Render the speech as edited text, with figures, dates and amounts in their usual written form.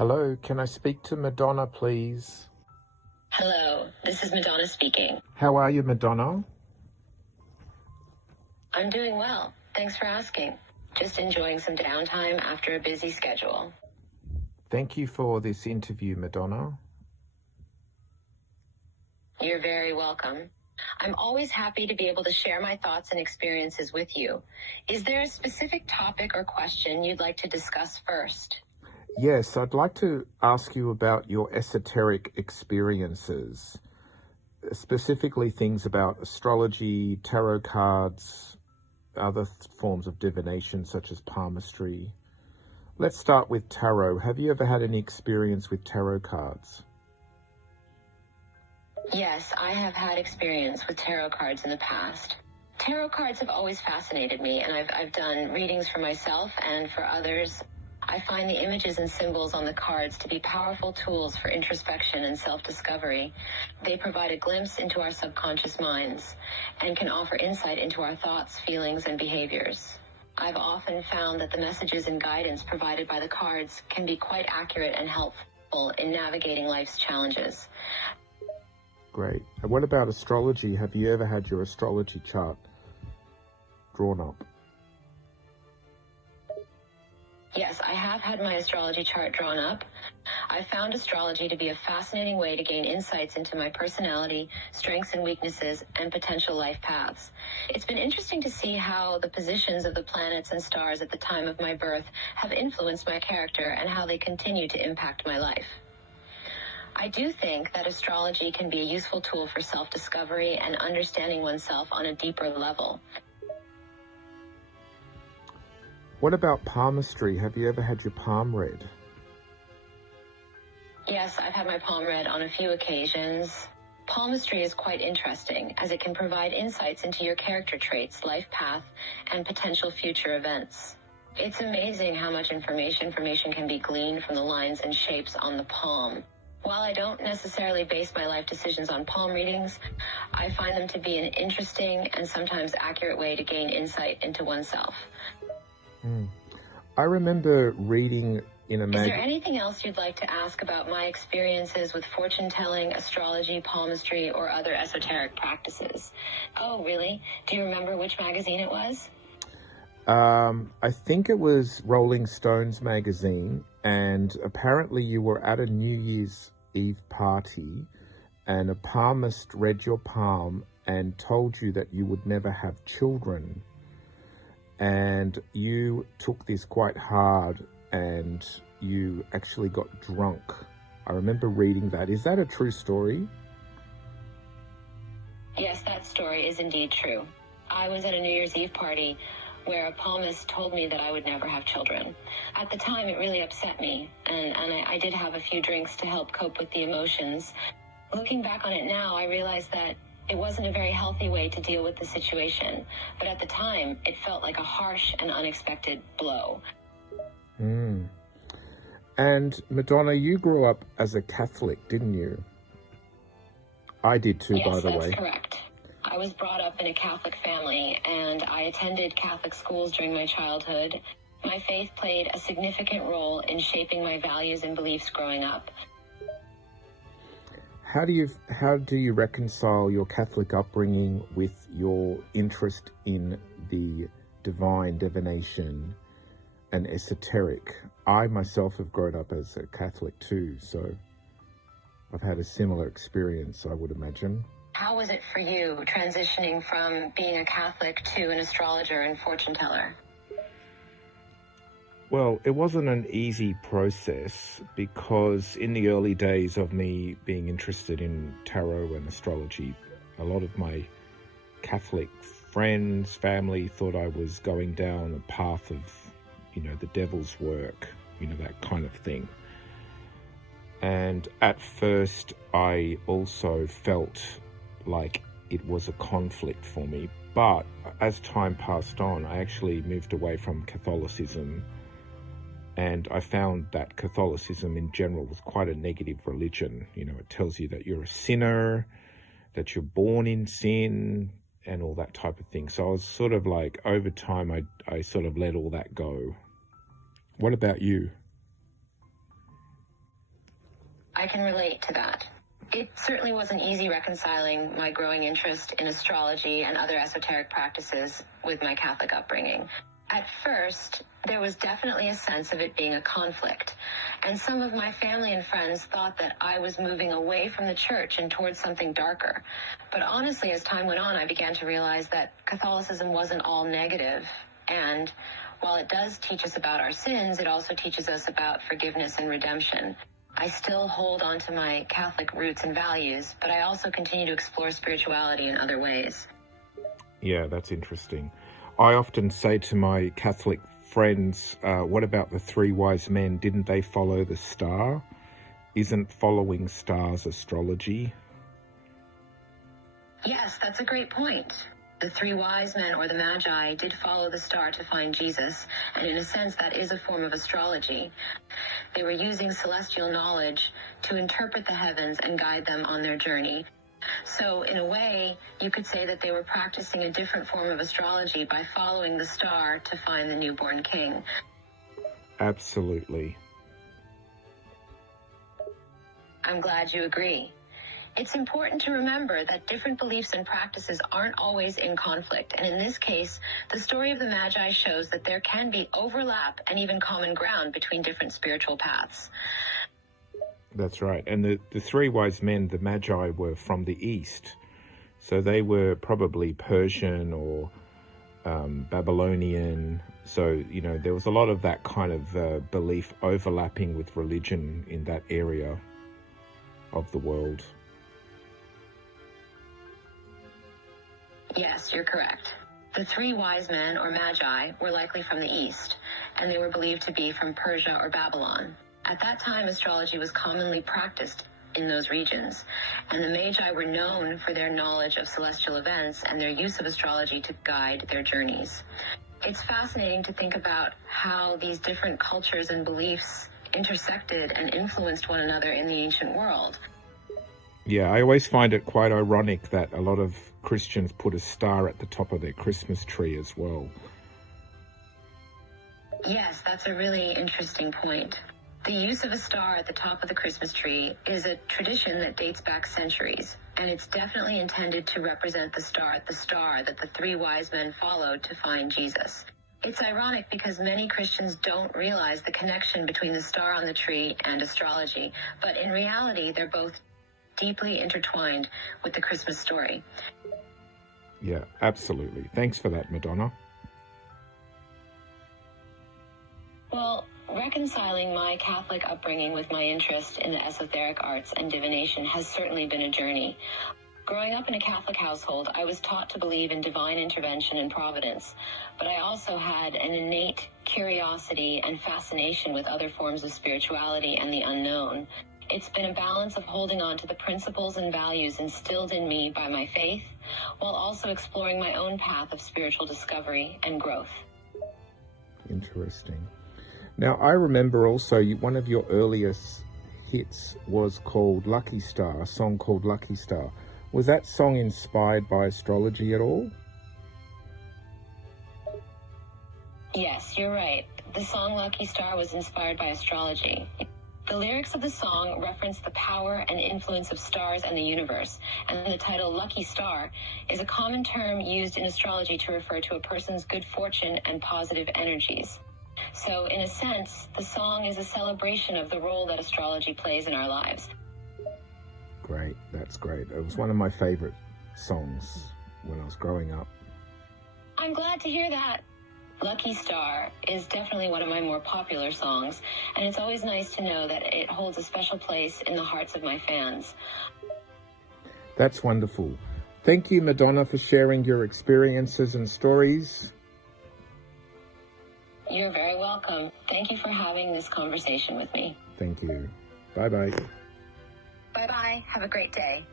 Hello, can I speak to Madonna, please? Hello, this is Madonna speaking. How are you, Madonna? I'm doing well. Thanks for asking. Just enjoying some downtime after a busy schedule. Thank you for this interview, Madonna. You're very welcome. I'm always happy to be able to share my thoughts and experiences with you. Is there a specific topic or question you'd like to discuss first? Yes, I'd like to ask you about your esoteric experiences, specifically things about astrology, tarot cards, other forms of divination such as palmistry. Let's start with tarot. Have you ever had any experience with tarot cards? Yes, I have had experience with tarot cards in the past. Tarot cards have always fascinated me, and I've done readings for myself and for others. I find the images and symbols on the cards to be powerful tools for introspection and self-discovery. They provide a glimpse into our subconscious minds and can offer insight into our thoughts, feelings, and behaviors. I've often found that the messages and guidance provided by the cards can be quite accurate and helpful in navigating life's challenges. Great. And what about astrology? Have you ever had your astrology chart drawn up? Yes, I have had my astrology chart drawn up. I found astrology to be a fascinating way to gain insights into my personality, strengths and weaknesses, and potential life paths. It's been interesting to see how the positions of the planets and stars at the time of my birth have influenced my character and how they continue to impact my life. I do think that astrology can be a useful tool for self-discovery and understanding oneself on a deeper level. What about palmistry? Have you ever had your palm read? Yes, I've had my palm read on a few occasions. Palmistry is quite interesting as it can provide insights into your character traits, life path, and potential future events. It's amazing how much information can be gleaned from the lines and shapes on the palm. While I don't necessarily base my life decisions on palm readings, I find them to be an interesting and sometimes accurate way to gain insight into oneself. I remember reading in a Is there anything else you'd like to ask about my experiences with fortune-telling, astrology, palmistry, or other esoteric practices? Oh, really? Do you remember which magazine it was? I think it was Rolling Stones magazine, and apparently you were at a New Year's Eve party and a palmist read your palm and told you that you would never have children. And you took this quite hard and you actually got drunk. I remember reading that. Is that a true story? Yes, that story is indeed true. I was at a New Year's Eve party where a palmist told me that I would never have children. At the time, it really upset me, and I did have a few drinks to help cope with the emotions. Looking back on it now, I realize that it wasn't a very healthy way to deal with the situation, but at the time, it felt like a harsh and unexpected blow. And Madonna, you grew up as a Catholic, didn't you? I did too, by the way. Yes, that's correct. I was brought up in a Catholic family, and I attended Catholic schools during my childhood. My faith played a significant role in shaping my values and beliefs growing up. How do you reconcile your Catholic upbringing with your interest in the divine, divination, and esoteric? I myself have grown up as a Catholic too, so I've had a similar experience, I would imagine. How was it for you transitioning from being a Catholic to an astrologer and fortune teller? Well, it wasn't an easy process because in the early days of me being interested in tarot and astrology, a lot of my Catholic friends, family thought I was going down a path of, the devil's work, that kind of thing. And at first, I also felt like it was a conflict for me. But as time passed on, I actually moved away from Catholicism. And I found that Catholicism in general was quite a negative religion. It tells you that you're a sinner, that you're born in sin, and all that type of thing. So I was sort of like, over time, I sort of let all that go. What about you? I can relate to that. It certainly wasn't easy reconciling my growing interest in astrology and other esoteric practices with my Catholic upbringing. At first, there was definitely a sense of it being a conflict, and some of my family and friends thought that I was moving away from the church and towards something darker. But honestly, as time went on, I began to realize that Catholicism wasn't all negative, and while it does teach us about our sins, it also teaches us about forgiveness and redemption. I still hold on to my Catholic roots and values, but I also continue to explore spirituality in other ways. Yeah, that's interesting. I often say to my Catholic friends, what about the three wise men? Didn't they follow the star? Isn't following stars astrology? Yes, that's a great point. The three wise men, or the Magi, did follow the star to find Jesus, and in a sense that is a form of astrology. They were using celestial knowledge to interpret the heavens and guide them on their journey. So, in a way, you could say that they were practicing a different form of astrology by following the star to find the newborn king. Absolutely. I'm glad you agree. It's important to remember that different beliefs and practices aren't always in conflict, and in this case, the story of the Magi shows that there can be overlap and even common ground between different spiritual paths. That's right. And the three wise men, the Magi, were from the East. So they were probably Persian or Babylonian. So, you know, there was a lot of that kind of belief overlapping with religion in that area of the world. Yes, you're correct. The three wise men, or Magi, were likely from the East, and they were believed to be from Persia or Babylon. At that time, astrology was commonly practiced in those regions, and the Magi were known for their knowledge of celestial events and their use of astrology to guide their journeys. It's fascinating to think about how these different cultures and beliefs intersected and influenced one another in the ancient world. Yeah, I always find it quite ironic that a lot of Christians put a star at the top of their Christmas tree as well. Yes, that's a really interesting point. The use of a star at the top of the Christmas tree is a tradition that dates back centuries, and it's definitely intended to represent the star that the three wise men followed to find Jesus. It's ironic because many Christians don't realize the connection between the star on the tree and astrology, but in reality, they're both deeply intertwined with the Christmas story. Yeah, absolutely. Thanks for that, Madonna. Well, reconciling my Catholic upbringing with my interest in the esoteric arts and divination has certainly been a journey. Growing up in a Catholic household, I was taught to believe in divine intervention and providence, but I also had an innate curiosity and fascination with other forms of spirituality and the unknown. It's been a balance of holding on to the principles and values instilled in me by my faith, while also exploring my own path of spiritual discovery and growth. Interesting. Now, I remember also one of your earliest hits was called Lucky Star, a song called Lucky Star. Was that song inspired by astrology at all? Yes, you're right. The song Lucky Star was inspired by astrology. The lyrics of the song reference the power and influence of stars and the universe, and the title Lucky Star is a common term used in astrology to refer to a person's good fortune and positive energies. So, in a sense, the song is a celebration of the role that astrology plays in our lives. Great, that's great. It was one of my favorite songs when I was growing up. I'm glad to hear that. Lucky Star is definitely one of my more popular songs, and it's always nice to know that it holds a special place in the hearts of my fans. That's wonderful. Thank you, Madonna, for sharing your experiences and stories. You're very welcome. Thank you for having this conversation with me. Thank you. Bye-bye. Bye-bye. Have a great day.